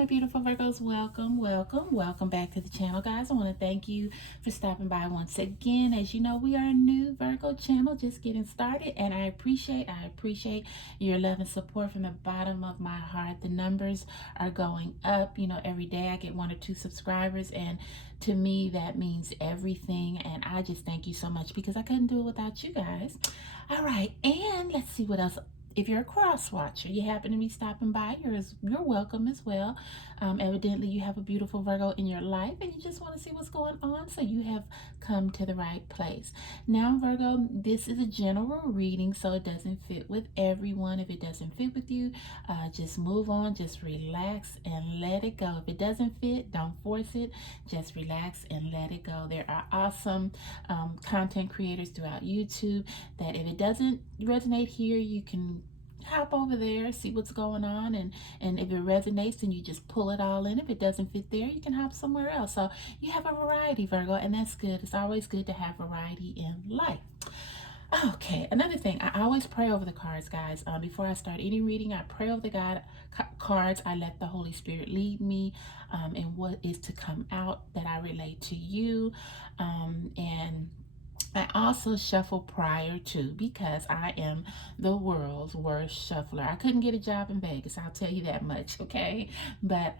my beautiful Virgos. Welcome back to the channel, guys. I want to thank you for stopping by once again. As you know, we are a new Virgo channel, just getting started, and I appreciate your love and support from the bottom of my heart. The numbers are going up. You know, every day I get 1 or 2 subscribers, and to me that means everything, and I just thank you so much because I couldn't do it without you guys. All right, and let's see what else. If you're a cross watcher, you happen to be stopping by, you're welcome as well. Evidently, you have a beautiful Virgo in your life and you just want to see what's going on, so you have come to the right place. Now, Virgo, this is a general reading, so it doesn't fit with everyone. If it doesn't fit with you, just move on, just relax and let it go. If it doesn't fit, don't force it. Just relax and let it go. There are awesome content creators throughout YouTube that if it doesn't resonate here, you can hop over there, see what's going on, and if it resonates, then you just pull it all in. If it doesn't fit there, you can hop somewhere else. So you have a variety, Virgo, and that's good. It's always good to have variety in life. Okay, another thing, I always pray over the cards, guys. Before I start any reading, I pray over the cards. I let the Holy Spirit lead me in what is to come out that I relate to you, and I also shuffle prior to, because I am the world's worst shuffler. I couldn't get a job in Vegas, I'll tell you that much, okay? But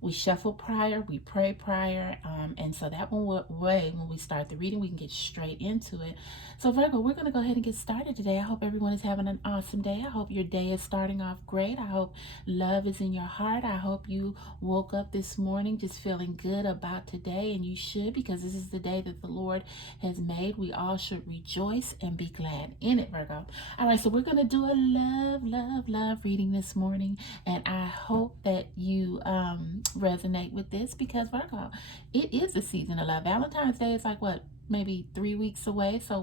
we shuffle prior, we pray prior, and so that way, when we start the reading, we can get straight into it. So Virgo, we're going to go ahead and get started today. I hope everyone is having an awesome day. I hope your day is starting off great. I hope love is in your heart. I hope you woke up this morning just feeling good about today, and you should, because this is the day that the Lord has made. We all should rejoice and be glad in it, Virgo. All right, so we're going to do a love reading this morning, and I hope that you resonate with this, because Virgo, it is a season of love. Valentine's Day is like what, maybe 3 weeks away, so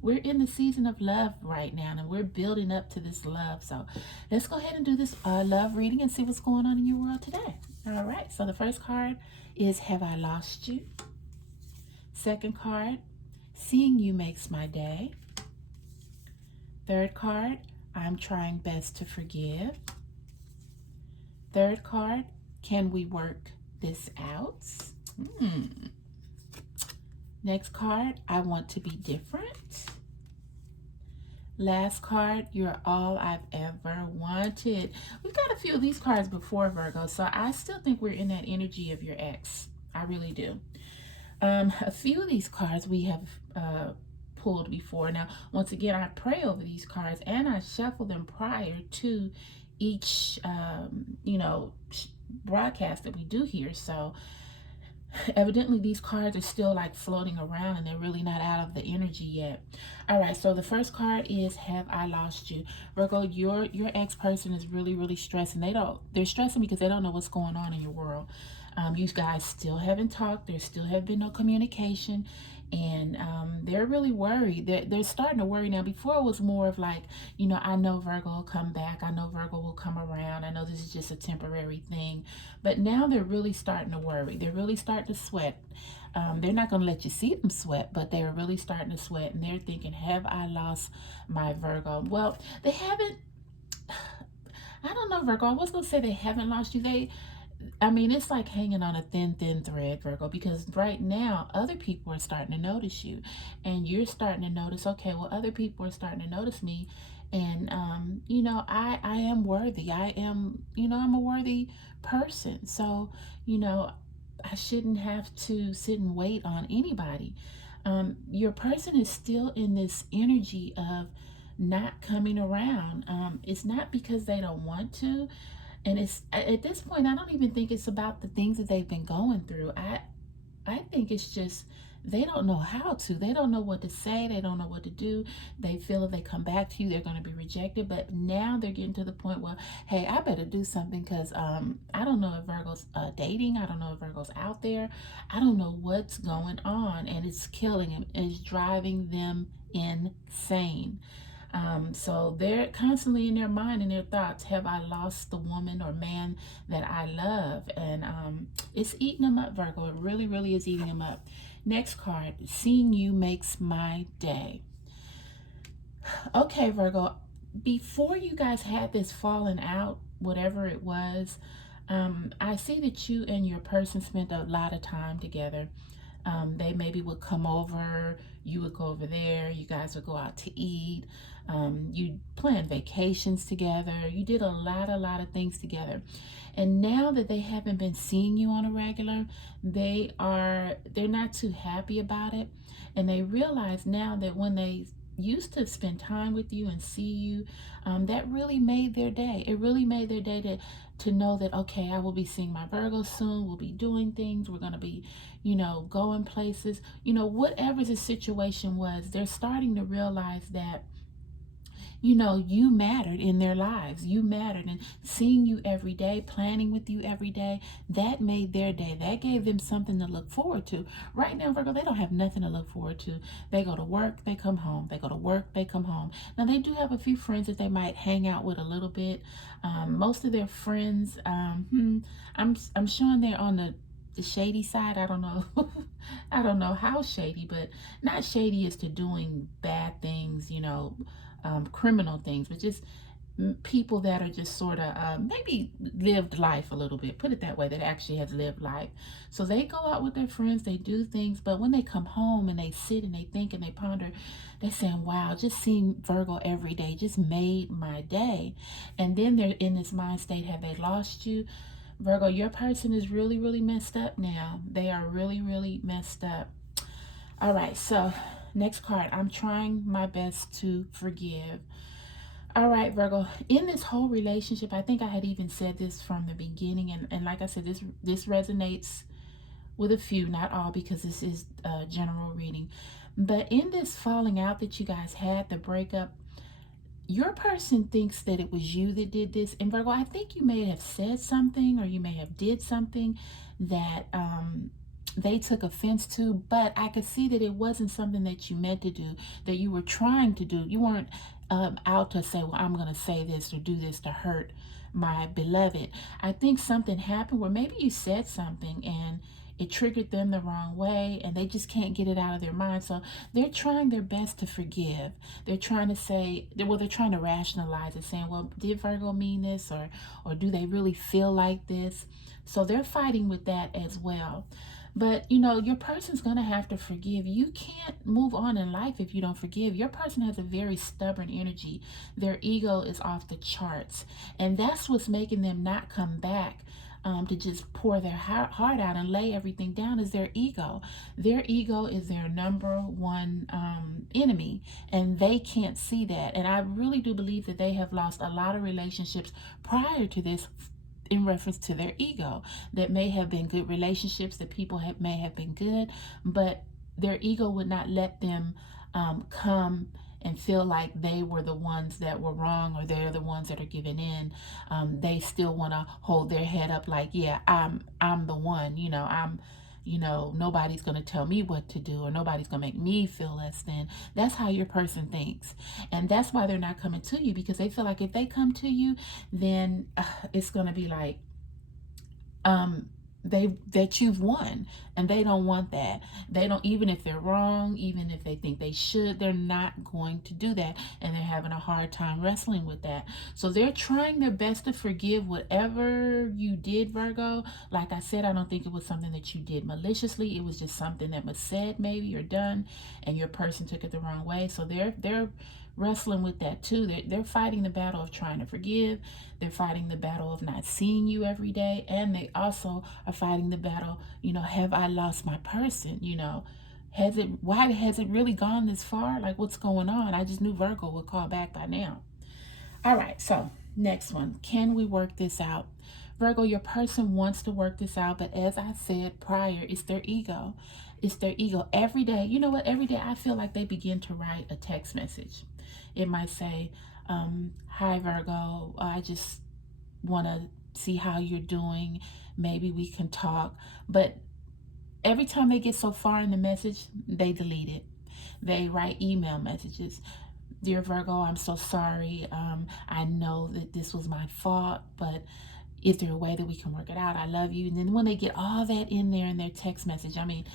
we're in the season of love right now, and we're building up to this love. So let's go ahead and do this love reading and see what's going on in your world today. All right, so the first card is, have I lost you? Second card, seeing you makes my day. Third card, I'm trying best to forgive. Third card, can we work this out? Next card, I want to be different. Last card, you're all I've ever wanted. We've got a few of these cards before, Virgo, so I still think we're in that energy of your ex. I really do. A few of these cards we have pulled before. Now, once again, I pray over these cards and I shuffle them prior to each, broadcast that we do here. So evidently these cards are still like floating around and they're really not out of the energy yet. All right, so the first card is, have I lost you? Virgo, your ex-person is really stressing. They're stressing because they don't know what's going on in your world. You guys still haven't talked. There still have been no communication, and they're really worried. They're starting to worry now. Before it was more of like, I know Virgo will come back. I know Virgo will come around. I know this is just a temporary thing. But now they're really starting to worry. They're really starting to sweat. They're not going to let you see them sweat, but they're really starting to sweat, and they're thinking, have I lost my Virgo? Well, they haven't. I don't know, Virgo. I was going to say they haven't lost you. It's like hanging on a thin thread, Virgo, because right now other people are starting to notice you, and you're starting to notice, okay, well, other people are starting to notice me, and I am worthy. I am, I'm a worthy person. So, I shouldn't have to sit and wait on anybody. Your person is still in this energy of not coming around. It's not because they don't want to. And it's, at this point, I don't even think it's about the things that they've been going through. I think it's just they don't know how to. They don't know what to say. They don't know what to do. They feel if they come back to you, they're going to be rejected. But now they're getting to the point where, hey, I better do something, because I don't know if Virgo's dating. I don't know if Virgo's out there. I don't know what's going on. And it's killing them. It's driving them insane. So they're constantly in their mind and their thoughts, have I lost the woman or man that I love? And it's eating them up, Virgo. It really is eating them up. Next card, seeing you makes my day. Okay, Virgo, before you guys had this falling out, whatever it was, I see that you and your person spent a lot of time together. They maybe would come over, you would go over there, you guys would go out to eat, you plan vacations together, you did a lot of things together. And now that they haven't been seeing you on a regular, they're not too happy about it. And they realize now that when they used to spend time with you and see you, that really made their day. It really made their day to know that, okay, I will be seeing my Virgo soon, we'll be doing things, we're going to be, going places, whatever the situation was. They're starting to realize that, you mattered in their lives. You mattered, and seeing you every day, planning with you every day, that made their day. That gave them something to look forward to. Right now, Virgo, they don't have nothing to look forward to. They go to work, they come home. They go to work, they come home. Now, they do have a few friends that they might hang out with a little bit. Most of their friends, I'm showing they're on the shady side. I don't know. I don't know how shady, but not shady as to doing bad things, criminal things, but just people that are just sort of maybe lived life a little bit, put it that way, that actually has lived life. So they go out with their friends, they do things, but when they come home and they sit and they think and they ponder, they're saying, wow, just seeing Virgo every day just made my day. And then they're in this mind state, have they lost you? Virgo, your person is really, really messed up now. They are really, really messed up. All right, so next card. I'm trying my best to forgive. All right, Virgo, in this whole relationship, I think I had even said this from the beginning, and like I said, this resonates with a few, not all, because this is a general reading. But in this falling out that you guys had, the breakup, your person thinks that it was you that did this. And Virgo, I think you may have said something, or you may have did something that they took offense to, but I could see that it wasn't something that you meant to do, that you were trying to do. You weren't out to say, well, I'm going to say this or do this to hurt my beloved. I think something happened where maybe you said something and it triggered them the wrong way, and they just can't get it out of their mind. So they're trying their best to forgive. They're trying to say, well, they're trying to rationalize it, saying, well, did Virgo mean this, or do they really feel like this? So they're fighting with that as well. But your person's going to have to forgive. You can't move on in life if you don't forgive. Your person has a very stubborn energy. Their ego is off the charts, and that's what's making them not come back. To just pour their heart out and lay everything down, is their ego. Their ego is their number one enemy, and they can't see that. And I really do believe that they have lost a lot of relationships prior to this in reference to their ego, that may have been good relationships, that people may have been good, but their ego would not let them come and feel like they were the ones that were wrong, or they're the ones that are giving in. They still want to hold their head up like, yeah, I'm the one, nobody's going to tell me what to do, or nobody's going to make me feel less than. That's how your person thinks. And that's why they're not coming to you, because they feel like if they come to you, then it's going to be like, that you've won, and they don't want that. They don't, even if they're wrong, even if they think they should, they're not going to do that, and they're having a hard time wrestling with that. So they're trying their best to forgive whatever you did, Virgo. Like I said, I don't think it was something that you did maliciously. It was just something that was said maybe or done, and your person took it the wrong way. So they're wrestling with that too. They're fighting the battle of trying to forgive. They're fighting the battle of not seeing you every day, and they also are fighting the battle, have I lost my person? Why has it really gone this far? Like, what's going on? I just knew Virgo would call back by now. All right, so next one. Can we work this out? Virgo, your person wants to work this out, but as I said prior, it's their ego. It's their ego. Every day, you know what? Every day I feel like they begin to write a text message. It might say, hi, Virgo, I just want to see how you're doing. Maybe we can talk. But every time they get so far in the message, they delete it. They write email messages. Dear Virgo, I'm so sorry. I know that this was my fault, but is there a way that we can work it out? I love you. And then when they get all that in there in their text message, I mean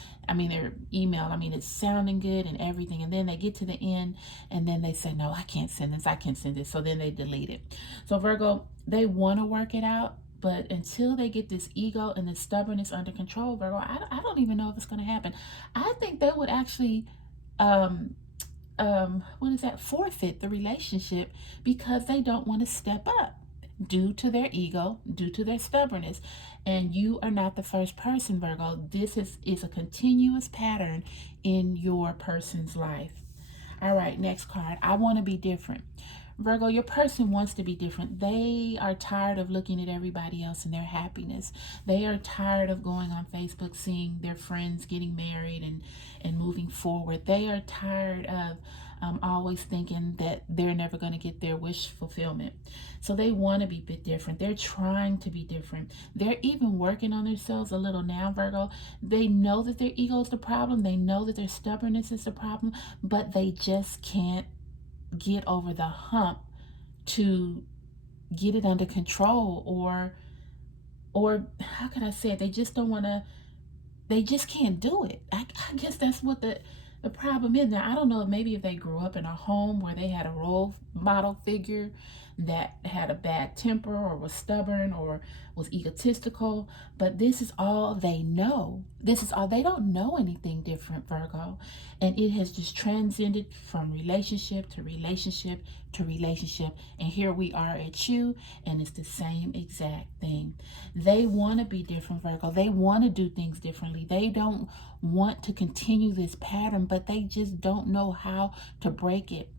their email, it's sounding good and everything. And then they get to the end, and then they say, no, I can't send this. I can't send this. So then they delete it. So Virgo, they want to work it out, But until they get this ego and this stubbornness under control, Virgo, I don't even know if it's going to happen. I think they would actually, um, what is that, forfeit the relationship because they don't want to step up due to their ego, due to their stubbornness. And you are not the first person, Virgo. This is a continuous pattern in your person's life. All right, next card. I want to be different. Virgo, your person wants to be different. They are tired of looking at everybody else and their happiness. They are tired of going on Facebook, seeing their friends getting married and moving forward. They are tired of always thinking that they're never going to get their wish fulfillment. So they want to be a bit different. They're trying to be different. They're even working on themselves a little now, Virgo. They know that their ego is the problem. They know that their stubbornness is the problem, but they just can't get over the hump to get it under control, or how can I say it? They just don't want to, they just can't do it. I guess that's what the problem is. Now, I don't know, maybe if they grew up in a home where they had a role model figure that had a bad temper or was stubborn or was egotistical, but this is all they know. This is all, they don't know anything different, Virgo. And it has just transcended from relationship to relationship to relationship. And here we are at you, and it's the same exact thing. They want to be different, Virgo. They want to do things differently. They don't want to continue this pattern, but they just don't know how to break it.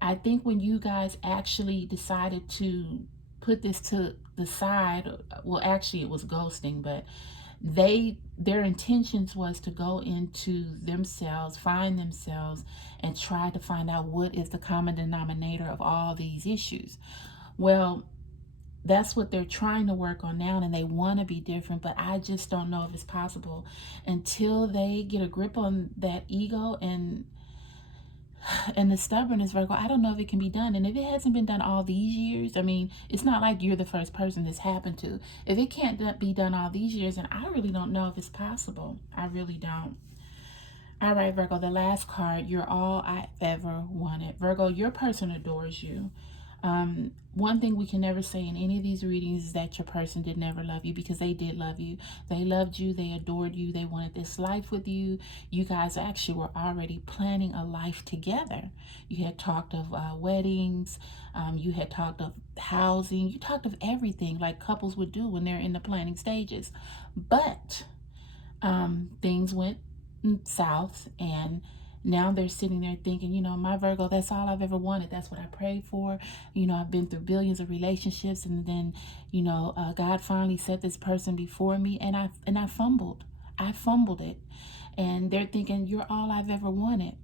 I think when you guys actually decided to put this to the side, well, actually it was ghosting, but their intentions was to go into themselves, find themselves, and try to find out what is the common denominator of all these issues. Well, that's what they're trying to work on now, and they want to be different, but I just don't know if it's possible until they get a grip on that ego and the stubbornness, Virgo. I don't know if it can be done. And if it hasn't been done all these years, I mean, it's not like you're the first person this happened to. If it can't be done all these years, then I really don't know if it's possible. I really don't. All right, Virgo, the last card. You're all I've ever wanted. Virgo, your person adores you. One thing we can never say in any of these readings is that your person did never love you, because they did love you. They loved you. They adored you. They wanted this life with you. You guys actually were already planning a life together. You had talked of weddings. You had talked of housing. You talked of everything like couples would do when they're in the planning stages. But things went south, and now they're sitting there thinking, my Virgo, that's all I've ever wanted. That's what I prayed for. I've been through billions of relationships, and then, God finally set this person before me, and I fumbled. I fumbled it. And they're thinking, you're all I've ever wanted.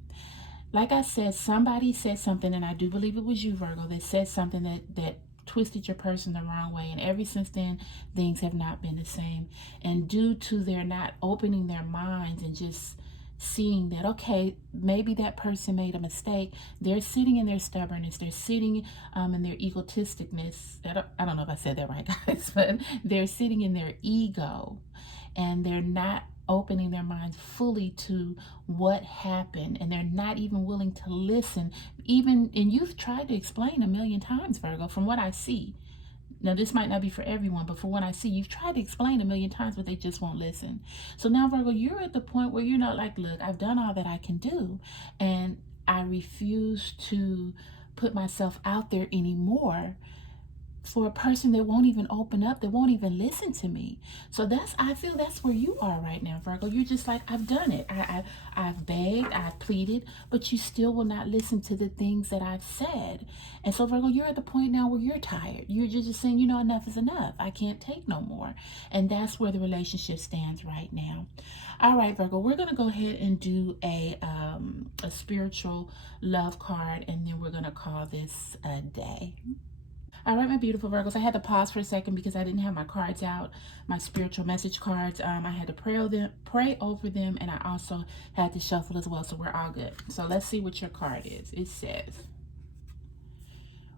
Like I said, somebody said something, and I do believe it was you, Virgo, that said something that twisted your person the wrong way. And ever since then, things have not been the same. And due to their not opening their minds and just seeing that, okay, maybe that person made a mistake, they're sitting in their stubbornness, they're sitting in their egotisticness. I don't know if I said that right, guys, but they're sitting in their ego, and they're not opening their minds fully to what happened, and they're not even willing to listen. And you've tried to explain a million times, Virgo, from what I see. Now, this might not be for everyone, but for what I see, you've tried to explain a million times, but they just won't listen. So now, Virgo, you're at the point where you're not like, look, I've done all that I can do, and I refuse to put myself out there anymore for a person that won't even open up, that won't even listen to me. So I feel that's where you are right now, Virgo. You're just like, I've done it. I've begged, I've pleaded, but you still will not listen to the things that I've said. And so, Virgo, you're at the point now where you're tired. You're just saying, enough is enough. I can't take no more. And that's where the relationship stands right now. All right, Virgo, we're going to go ahead and do a spiritual love card, and then we're going to call this a day. All right, my beautiful Virgos, I had to pause for a second because I didn't have my cards out, my spiritual message cards. I had to pray over them, and I also had to shuffle as well, so we're all good. So let's see what your card is. It says,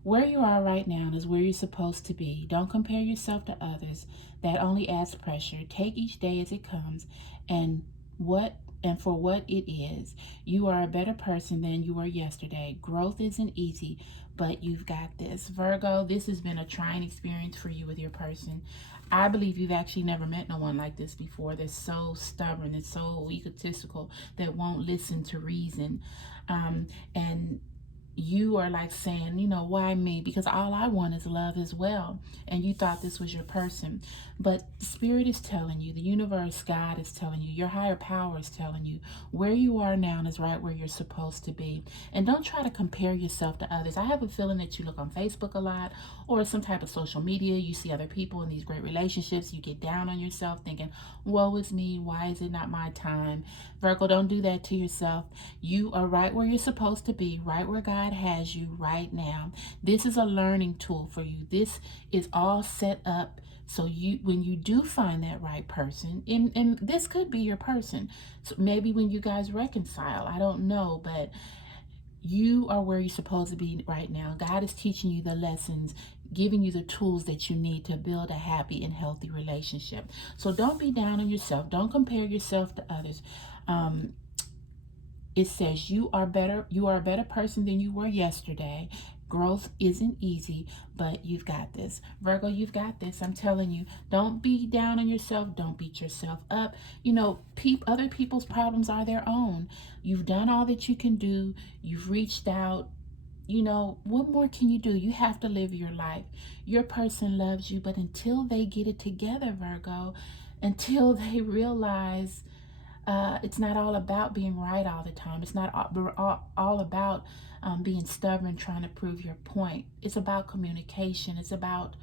where you are right now is where you're supposed to be. Don't compare yourself to others. That only adds pressure. Take each day as it comes, and for what it is. You are a better person than you were yesterday. Growth isn't easy, but you've got this. Virgo, this has been a trying experience for you with your person. I believe you've actually never met no one like this before. They're so stubborn, they're so egotistical, that won't listen to reason. And you are like saying, you know, why me? Because all I want is love as well. And you thought this was your person. But Spirit is telling you, the universe, God is telling you, your higher power is telling you, where you are now is right where you're supposed to be. And don't try to compare yourself to others. I have a feeling that you look on Facebook a lot or some type of social media. You see other people in these great relationships. You get down on yourself thinking, woe is me. Why is it not my time? Virgo, don't do that to yourself. You are right where you're supposed to be, right where God has you right now. This is a learning tool for you. This is all set up so you, when you do find that right person, and this could be your person. So maybe when you guys reconcile, I don't know, but you are where you're supposed to be right now. God is teaching you the lessons, giving you the tools that you need to build a happy and healthy relationship. So don't be down on yourself. Don't compare yourself to others. Um, it says you are better. You are a better person than you were yesterday. Growth isn't easy, but you've got this. Virgo, you've got this. I'm telling you, don't be down on yourself. Don't beat yourself up. You know, other people's problems are their own. You've done all that you can do. You've reached out. You know, what more can you do? You have to live your life. Your person loves you, but until they get it together, Virgo, until they realize it's not all about being right all the time. It's not all about being stubborn, trying to prove your point. It's about communication. It's about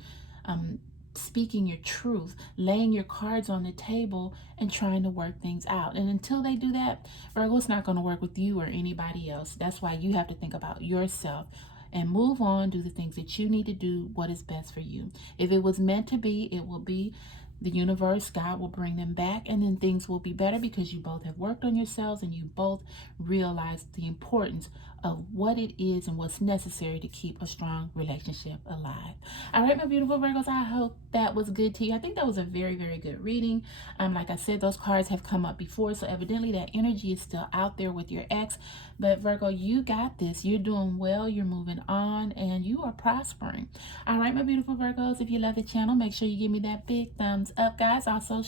um, speaking your truth, laying your cards on the table, and trying to work things out. And until they do that, Virgo, it's not going to work with you or anybody else. That's why you have to think about yourself and move on, do the things that you need to do, what is best for you. If it was meant to be, it will be. The universe, God will bring them back, and then things will be better because you both have worked on yourselves and you both realize the importance of what it is and what's necessary to keep a strong relationship alive. All right, my beautiful Virgos, I hope that was good to you. I think that was a very, very good reading. Like I said, those cards have come up before, so evidently that energy is still out there with your ex. But Virgo, you got this. You're doing well. You're moving on, and you are prospering. All right, my beautiful Virgos, if you love the channel, make sure you give me that big thumbs up, guys. Also,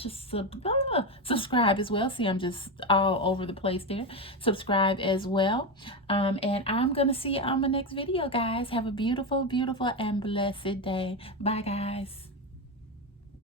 subscribe as well. See, I'm just all over the place there. Subscribe as well. And I'm going to see you on my next video, guys. Have a beautiful, beautiful, and blessed day. Bye, guys.